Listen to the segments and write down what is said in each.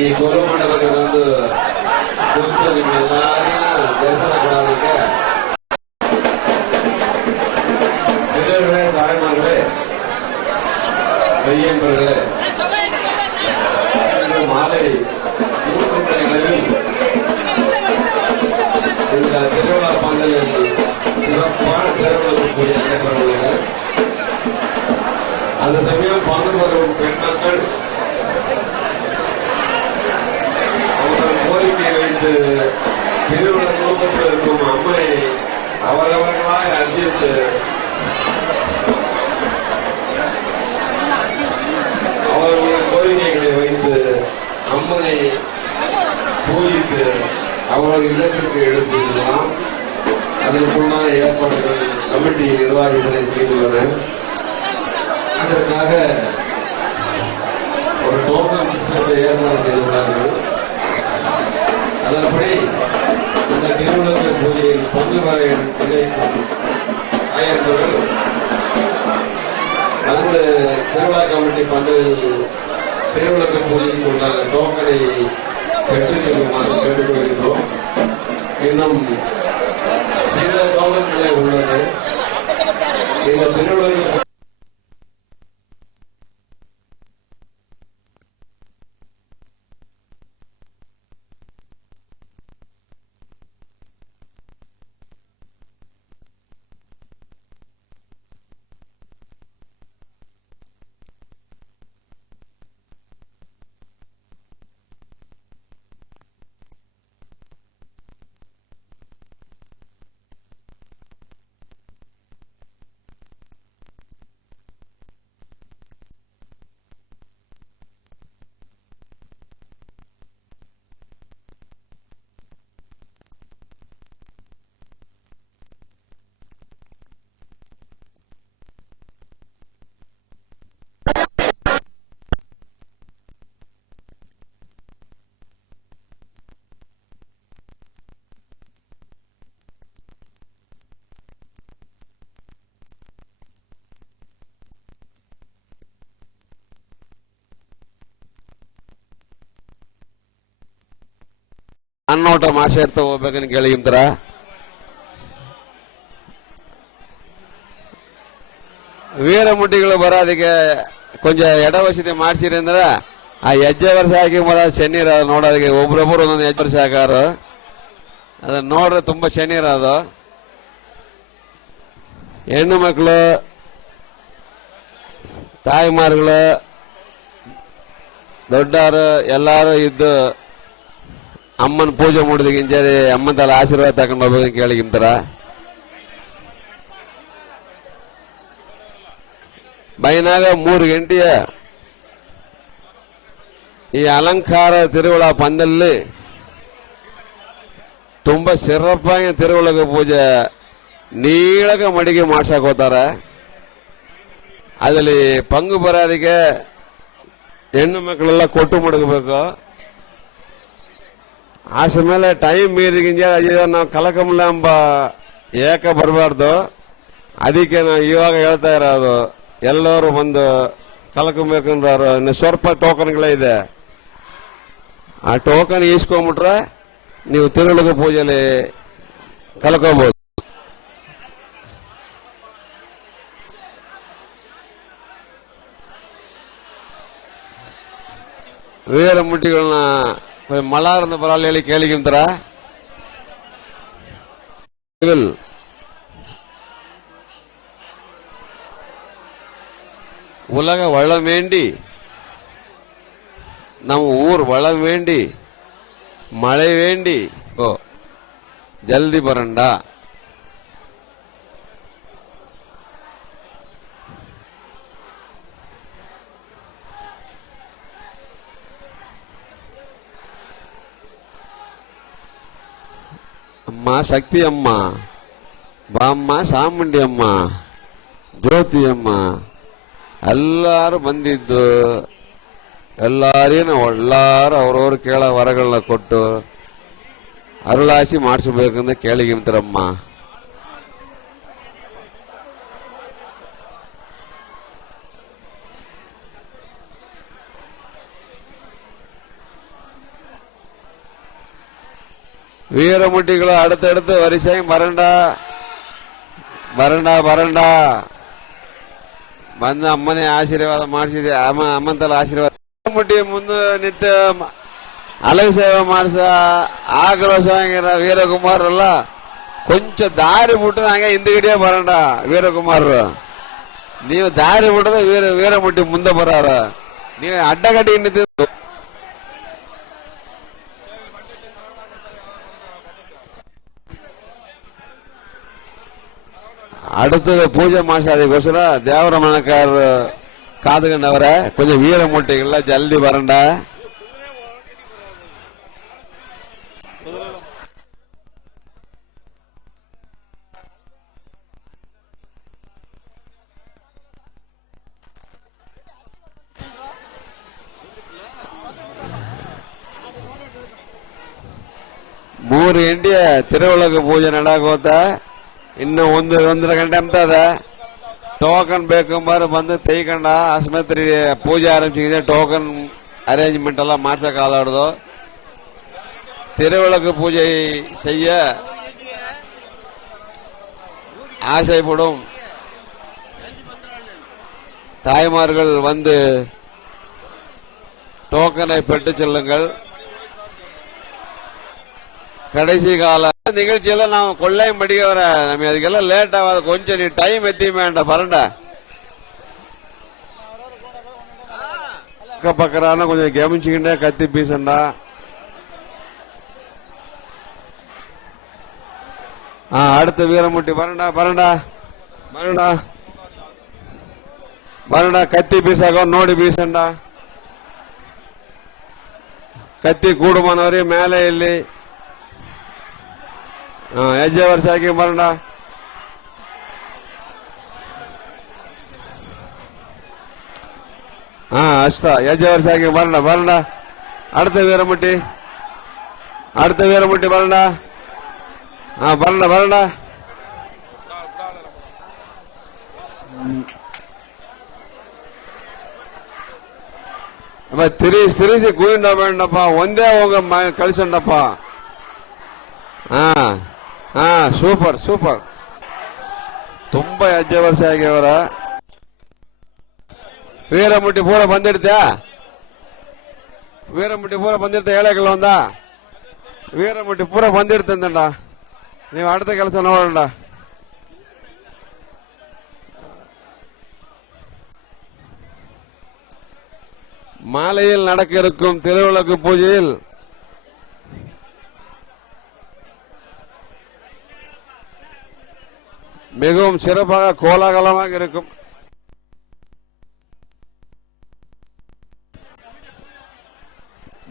ಈ ಕೋಲ ಮಂಟಪಕ್ಕೆ ಬಂದು ಕುಂತು ನಿಮ್ಮೆಲ್ಲರಿಗೂ ದರ್ಶನ ಕೊಡೋದಕ್ಕೆ ಹಿರಿಯர்களே தாய்மார்களே மையன்பர்களே மாலை மூன்று மணிகளில் இந்த திருவிழா பந்தலில் சிறப்பான அவரவர்களாக அர்ஜித்து. அவர்களுடைய கோரிக்கைகளை வைத்து அம்மனை பூஜித்து அவர்கள் இல்லத்திற்கு எடுத்து செல்லலாம் அதற்குள்ளான ஏற்பாடுகள் கமிட்டி நிர்வாகிகளை செய்துள்ளன. அதற்காக ஒரு டோக்கன் ஏற்பாடு செய்துள்ளார்கள். அதன்படி இந்த நிறுவனத்தின் பூஜையில் பங்கு பெற ஆயிரத்தவர்கள் ஆயர்கள் திருவிழா கமிட்டி பந்தலில் திருவிழக்க பூஜைக்கு உள்ள டோக்கனை பெற்றுச் செல்லுமாறு கேட்டுக்கொள்கின்றோம். இன்னும் சில டோக்கன்களே உள்ளது. இந்த திருவிழா ಅನ್ನೋಟ ಮಾತಾಡ್ತಾ ಕೇಳಿ ಕೇಳಿಂತರ ವೀರಮುಟ್ಟಿಗಳು ಬರೋದಕ್ಕೆ ಕೊಂಚ ಎಡ ವಸತಿ ಮಾಡ್ಸಿರಿ ಅಂದ್ರೆ ಆ ಹೆಜ್ಜೆ ವರ್ಷ ಹಾಕಿ ಮೊದಲ ಶನಿರ ನೋಡೋದಕ್ಕೆ ಒಬ್ರೊಬ್ರು ಒಂದೊಂದು ಹೆಜ್ಜೆ ವರ್ಷ ಹಾಕಾರು. ಅದನ್ನ ನೋಡ್ರೆ ತುಂಬಾ ಶನಿರ ಅದು. ಹೆಣ್ಣು ಮಕ್ಕಳು, ತಾಯಿಮಾರ್ಗಳು ದೊಡ್ಡವರು ಎಲ್ಲರೂ ಇದ್ದು ಅಮ್ಮನ ಪೂಜೆ ಮಾಡಿದ ಗಿಂಜರಿ ಅಮ್ಮನ ತಲೆ ಆಶೀರ್ವಾದ ತಗೊಂಡು ಹೋಗ್ಬೇಕು ಕೇಳಿಗಿಂತಾರ ಬೈನಾಗ ಮೂರು ಗಂಟೆಯ ಈ ಅಲಂಕಾರ ತಿರುವಳ ಪಂದಲ್ಲಿ ತುಂಬಾ ಸಿರಪ್ಪಾಗಿ ತಿರುವಳಗ ಪೂಜೆ ನೀಳಗ ಮಡಿಗೆ ಮಾಡ್ಸಕ್ ಹೋಗ್ತಾರೆ ಅದ್ರಲ್ಲಿ ಪಂಗು ಬರೋದಕ್ಕೆ ಹೆಣ್ಣು ಮಕ್ಕಳೆಲ್ಲ ಕೊಟ್ಟು ಮಡಗಬೇಕು ಆಸ ಮೇಲೆ ಟೈಮ್ ಮೀರಿಗಿಂಜ ಅಯ್ಯೋ ನಾವು ಕಲಕಮಲ ಎಂಬ ಏಕ ಬರಬಾರ್ದು ಅದಕ್ಕೆ ನಾವು ಇವಾಗ ಹೇಳ್ತಾ ಇರೋದು ಎಲ್ಲರೂ ಬಂದು ಕಲಕಬೇಕಂದ್ರೆ ಇನ್ನು ಸ್ವಲ್ಪ ಟೋಕನ್ಗಳೇ ಇದೆ ಆ ಟೋಕನ್ ಈಸ್ಕೊಂಬಿಟ್ರೆ ನೀವು ತಿರುಳುಗ ಪೂಜೆಲಿ ಕಲ್ಕೋಬಹುದು கொஞ்சம் மழா இருந்த பரவாயில்ல கேளிக்கும் தரா. உலக வளம் வேண்டி நம்ம ஊர் வளம் வேண்டி மழை வேண்டி ஓ ஜல்தி பரண்டா. ಅಮ್ಮ ಶಕ್ತಿ ಅಮ್ಮ ಬಾಮ್ಮ ಚಾಮುಂಡಿ ಅಮ್ಮ ಜ್ಯೋತಿ ಅಮ್ಮ ಎಲ್ಲಾರು ಬಂದಿದ್ದು, ಎಲ್ಲಾರೇನು ಎಲ್ಲಾರು ಅವ್ರವ್ರು ಕೇಳೋ ವರಗಳನ್ನ ಕೊಟ್ಟು ಅರುಳಾಸಿ ಮಾಡಿಸ್ಬೇಕಂದ್ರೆ ಕೇಳಿಗಿಂತಾರಮ್ಮ வீரமுட்டிகளும் அடுத்தடுத்து வரிசையும் வரண்டா வரண்டா வரண்டಾ ಬಂದು ಅಮ್ಮನೇ ಆಶೀರ್ವಾದ ಮಾಡಿಸಿದೆ ಅಮ್ಮ ಅಮ್ಮನ ತಲ ಆಶೀರ್ವಾದ ಮುಟ್ಟಿ ಮುಂದೆ ನಿಂತು ಮ- ಅಲಗ ಸೇವೆ ಮಾಡಿಸ ಆಕ್ರೋಶವಾಗಿರ ವೀರಕುಮಾರ್ ಎಲ್ಲ ಕೊಂಚ ದಾರಿ ಬಿಟ್ಟು ಹಂಗೆ ಹಿಂದ್ಗಡೆ ಬರೋಣ ವೀರಕುಮಾರ್ ನೀವು ದಾರಿ ಬಿಟ್ಟದ ವೀರ ವೀರಮುಟ್ಟಿ ಮುಂದೆ ಬರಾರ ನೀವು ಅಡ್ಡಗಡ್ಡಿ ನಿಂತಿದ್ದು அடுத்தது பூஜை மாசாதிக்கோசரம் தேவரமணக்கார் காதுகண்டவரை கொஞ்சம் வீர மூட்டைகள்லாம் ஜல்லி வரண்டா மூறு இண்டிய திருவுலக பூஜை நடாகோத்தை ಇನ್ನು ಒಂದು ಒಂದರ ಗಂಟೆ ಅಂತದ ಟೋಕನ್ ಬೇಕಂಬಾರು ಬಂದು ತೆಯ್ಕೊಂಡ ಆಸ್ಪತ್ರೆ ಪೂಜೆ ಆರಂಭಿಸಿದೆ ಟೋಕನ್ ಅರೇಂಜ್ಮೆಂಟ್ ಎಲ್ಲ ಮಾಡ್ಸಕ್ ಆಲಾಡ್ದು திருவிளக்கு பூஜை செய்ய ஆசைப்படும் தாய்மார்கள் வந்து டோக்கனை பெற்றுச் செல்லுங்கள் கடைசி கால நிகழ்ச்சியில நான் கொள்ளையும் படிக்க வர நம்ம அதுக்கெல்லாம் லேட் ஆகாது. கொஞ்சம் நீ டைம் எத்தியுமே வேண்டாம் பக்க பக்கறான கொஞ்சம் கவனிச்சுக்கிட்டே கத்தி பீசண்டா. ஆ அடுத்த வீரமுட்டி வரண்டா வரண்டா வரண்டா வரண்டா கத்தி பீசாக நோடி பீசண்டா. கத்தி கூடுமானவரையும் மேலே இல்லை. ಹಾ ಹೆಜ್ಜೆ ವರ್ಷ ಹಾಕಿ ಬರೋಣ ಹಾ ಅಷ್ಟ ಹೆಜ್ಜೆ ವರ್ಷ ಹಾಕಿ ಬರೋಣ ಬರೋಣ அடுத்த வீரமுட்டி அடுத்த வீரமுட்டி ಬರೋಣ ಹಾ ಬರೋಣ ಬರೋಣ ಅಮ್ಮ ತಿರುಗಿ ತಿರುಗಿಸಿ ಕೂಯಿಂದ ಬೇಡಪ್ಪ ಒಂದೇ ಹೋಗ ಕಳಿಸಂಡಪ್ಪ ಹಾ ಹಾ ಸೂಪರ್ ಸೂಪರ್ ತುಂಬಾ ಹೆಜ್ಜೆ ವರ್ಷ ಆಗ್ಯವರ ವೀರಮುಟ್ಟಿ ಪೂರ ಬಂದಿಡ್ತ್ಯಾ ವೀರಮುಟ್ಟಿ ಪೂರ ಬಂದಿರ್ತ ಹೇಳಕ್ಕಿಲ್ಲ ಒಂದ ವೀರಮುಟ್ಟಿ ಪೂರ ಬಂದಿರ್ತಂದಣ್ಣ ನೀವು அடுத்த ಕೆಲಸ ನೋಡೋಣ மாலையில் நடக்க இருக்கும் திருவிளக்கு பூஜையில் மிகவும் சிறப்பாக கோலாகலமாக இருக்கும்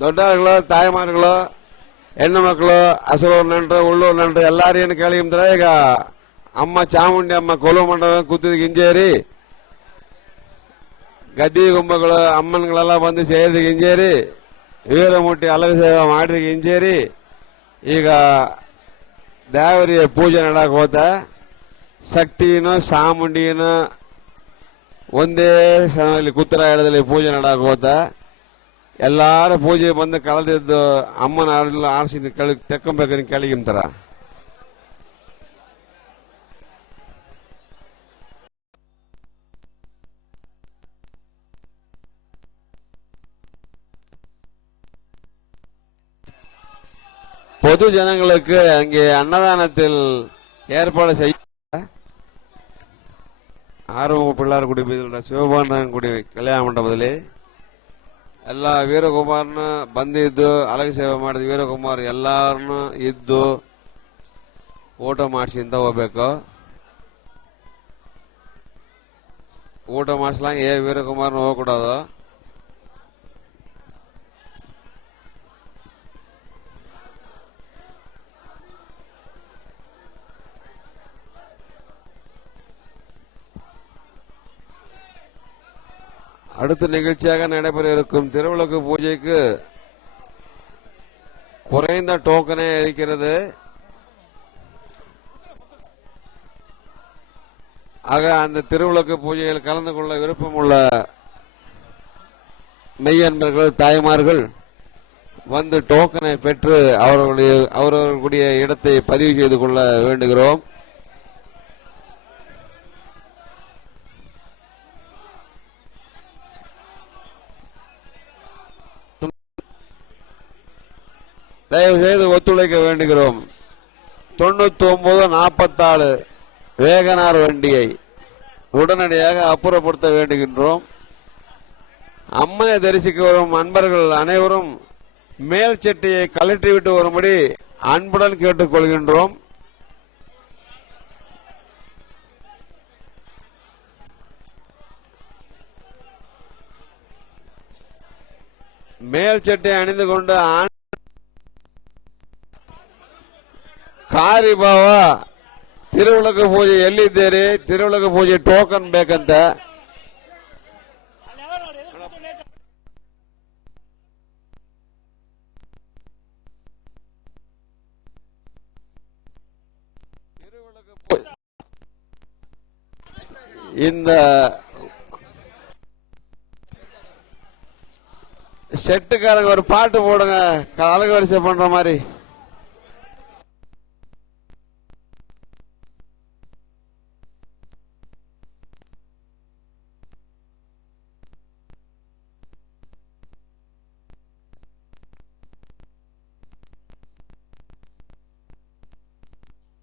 ದೊಡ್ಡವರುಗಳು ತಾಯಿಮಾರುಗಳು ಹೆಣ್ಣು ಮಕ್ಕಳು ಹಸಿರೂರು ನೆಂಟರು ಉಳ್ಳೂರು ನೆಂಟರು ಎಲ್ಲಾರು ಏನು ಕೇಳಿದ್ರೆ ಈಗ ಅಮ್ಮ ಚಾಮುಂಡಿ ಅಮ್ಮ ಕೊಲು ಮಂಡಲ ಕೂತಿದ್ ಗಿಂಜೇರಿ ಗದ್ದಿ ಗುಂಬಗಳು ಅಮ್ಮನ್ಗಳೆಲ್ಲ ಬಂದು ಸೇರಿದ ಗಿಂಜೇರಿ ವೀರಮೂರ್ತಿ ಅಲಗ ಸೇವೆ ಮಾಡಿದ ಗಿಂಜೇರಿ ಈಗ ದೇವರಿಗೆ ಪೂಜೆ ನಡಕ್ ಹೋತ ಶಕ್ತಿನು ಚಾಮುಂಡಿನು ಒಂದೇ ಸಮಯದಲ್ಲಿ ಕುತ್ತರಾಯಣದಲ್ಲಿ ಪೂಜೆ ನಡಕ್ ಹೋತ ಎಲ್ಲಾರು ಪೂಜೆ ಬಂದು ಕಳೆದಿದ್ದು ಅಮ್ಮನ ಆರ್ಲ ಆರಿಸಿ ಕೆಳ ತೆಕ್ಕೊಂಬೇಕಂತ ಕೆಳಗಿಂತಾರ பொது ஜனங்களுக்கு அங்கே அன்னதானத்தில் ஏற்பாடு செய்ய ஆர்வம் பிள்ளார்குடி ಶಿವಭಾನ ಗುಡಿ ಕಲ್ಯಾಣ ಮಂಟಪದಲ್ಲಿ ಎಲ್ಲ ವೀರಕುಮಾರ್ನ ಬಂದಿದ್ದು ಅಲಗ ಸೇವೆ ಮಾಡಿದ ವೀರಕುಮಾರ್ ಎಲ್ಲಾರನ್ನ ಇದ್ದು ಊಟ ಮಾಡಿಸಿಂತ ಹೋಗ್ಬೇಕು. ಊಟ ಮಾಡಿಸ್ಲಂಗೆ ಏ ವೀರಕುಮಾರ್ನ ಹೋಗ್ಕೊಡೋದು அடுத்த நிகழ்ச்சியாக நடைபெற இருக்கும் திருவிளக்கு பூஜைக்கு குறைந்த டோக்கனே இருக்கிறது. ஆக அந்த திருவிளக்கு பூஜையில் கலந்து கொள்ள விருப்பமுள்ள மெய்யன்பர்கள் தாய்மார்கள் வந்து டோக்கனை பெற்று அவர்களுடைய அவரவர்களுடைய இடத்தை பதிவு செய்து கொள்ள வேண்டுகிறோம். தயவு செய்து ஒத்துழைக்க வேண்டுகிறோம். தொண்ணூத்தி ஒன்பது நாற்பத்தாறு வேகனார் வண்டியை உடனடியாக அப்புறப்படுத்த வேண்டுகின்றோம். அம்மனை தரிசிக்க வரும் அன்பர்கள் அனைவரும் மேல் சட்டியை கழற்றிவிட்டு வரும்படி அன்புடன் கேட்டுக்கொள்கின்றோம். மேல் சட்டை அணிந்து கொண்டு ஆண் ಕಾರಿಬಾವ ತಿರುವುಳಕ ಪೂಜೆ ಎಲ್ಲಿದ್ದೀರಿ ತಿರುವುಳಕ ಪೂಜೆ ಟೋಕನ್ ಬೇಕಂತ திருவிளக்கு பூ- இந்த செட்டுக்காரங்க ஒரு பாட்டு போடுங்க அழகு வரிசை பண்ற மாதிரி